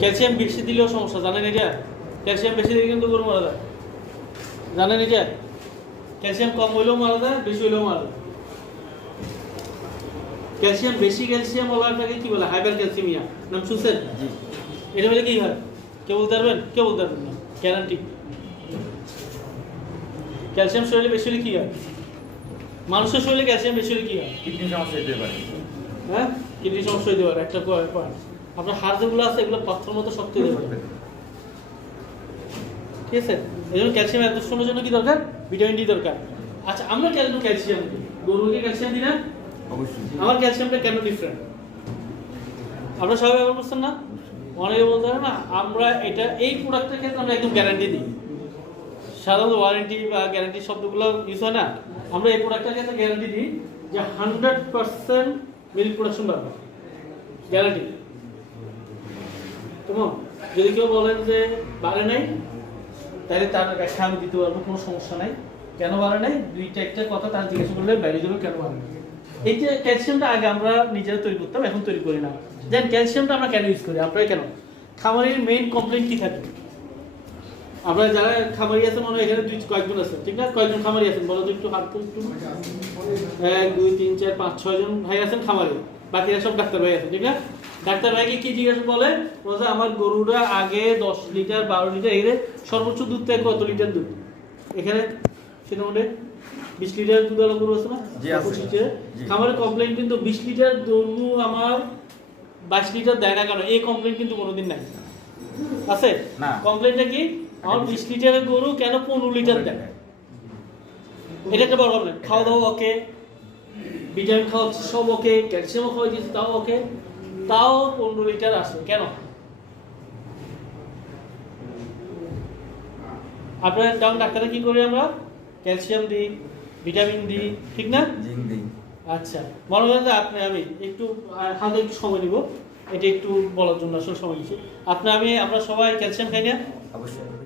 Calcium বেশি দিলেও সমস্যা, জানেন এটা? ক্যালসিয়াম বেশি দিলে কিন্তু গরু মারা যায়, জানেন এটা? ক্যালসিয়াম কম হইলেও মারা যায়, বেশি হইলেও মারা যায়। ক্যালসিয়াম বেশি ক্যালসিয়াম হওয়াটাকে কি বলে? হাইপার ক্যালসিমিয়া, নাম শুনছেন? এটা বলে কি হয়? কেউ বলতে পারবেন? কেউ বলতে পারবেন না, গ্যারান্টি। ক্যালসিয়াম শরীরে বেশি হলে কি হয়? মানুষের শরীরে ক্যালসিয়াম বেশি হলে কি হয়? কিডনি সমস্যা হতে পারে। হ্যাঁ, কিডনি সমস্যা হইতে পারে। একটা পয়েন্ট, আপনার হাড় যেগুলো আছে এগুলো পাথর মতো শক্ত হয়ে যাবে, ঠিক আছে? এই জন্য ক্যালসিয়াম অ্যাবজর্পশনের জন্য কি দরকার? ভিটামিন ডি দরকার। আচ্ছা, আমরা কেন ক্যালসিয়াম দিই? গরুকে ক্যালসিয়াম দিই না? অবশ্যই। আমার ক্যালসিয়ামটা কেন ডিফারেন্ট? আপনারা সবাই ব্যবহার করছেন না? অনেকে বলতে পারে না আমরা এটা এই প্রোডাক্টের ক্ষেত্রে আমরা একদম গ্যারান্টি দিই। সাধারণত ওয়ারেন্টি বা গ্যারান্টি শব্দগুলো ইউজ হয় না, আমরা এই প্রোডাক্টের ক্ষেত্রে গ্যারান্টি দিই যে 100% মিল্ক প্রোডাকশন পাবে, গ্যারান্টি। তোমার যদি কেউ বলেন যে বাড়ে নাই, তাহলে তার ব্যাখ্যা আমি দিতে পারবো, কোনো সমস্যা নাই। কেন বাড়ে নাই দুইটা একটা কথা তার জিজ্ঞাসা করলে বাইরে যাবে কেন বাড়ে নাই। এই যে ক্যালসিয়ামটা আগে আমরা নিজেরা তৈরি করতাম, এখন তৈরি করি না। দেন ক্যালসিয়ামটা আমরা কেন ইউজ করি? আপনারা কেন? খামারের মেইন কমপ্লেইন কি থাকে? আপনারা যারা খামারি আছেন মনে হয় এখানে কয়েকজন আছেন, ঠিক না? কয়েকজন খামারি আছেন বলো তো একটু, হাত তো একটু। 1 2 3 4 5 6 জন ভাই আছেন খামারি, বাকিরা সব ডাক্তার ভাই আছেন, ঠিক না? ডাক্তার ভাইকে কি জিজ্ঞাসা বলে? বলছে আমার গরুরা আগে 10 লিটার 12 লিটার এর সর্বোচ্চ দুধ থেকে কত লিটার দুধ? এখানে সেটা মধ্যে 20 লিটার দুধ আলো গরু আছে না? জি আছে। খামারের কমপ্লেইন কিন্তু 20 লিটার গরু আমার 22 লিটার দেয় না কেন? এই কমপ্লেইন কিন্তু কোনোদিন নাই, আছে? না। কমপ্লেইনটা কি? আমার 20 লিটারের গরু কেন 15 লিটার দেয়? এটা একটা বড় কমপ্লেইন। খাওয়া দাওয়া ওকে, ভিটামিন খাওয়া সব ওকে, ক্যালসিয়ামও খাওয়া দিয়েছে তাও ওকে, তাও 15 লিটার আসে কেন? আপনার কারণ ডাক্তারে কি করি আমরা? ক্যালসিয়াম দিই, ভিটামিন দিই, ঠিক না? জিঙ্ক দিই। আচ্ছা, মনে করেন যে আপনি আমি একটু হাতে একটু সময় নিব, এটা একটু বলার জন্য আসলে সময় নিচ্ছি। আমরা সবাই ক্যালসিয়াম খাই না? অবশ্যই।